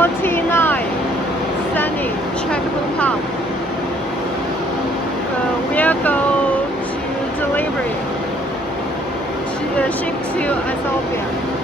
49 Sunny checkable pound. We'll go to delivery. Ship to Ethiopia.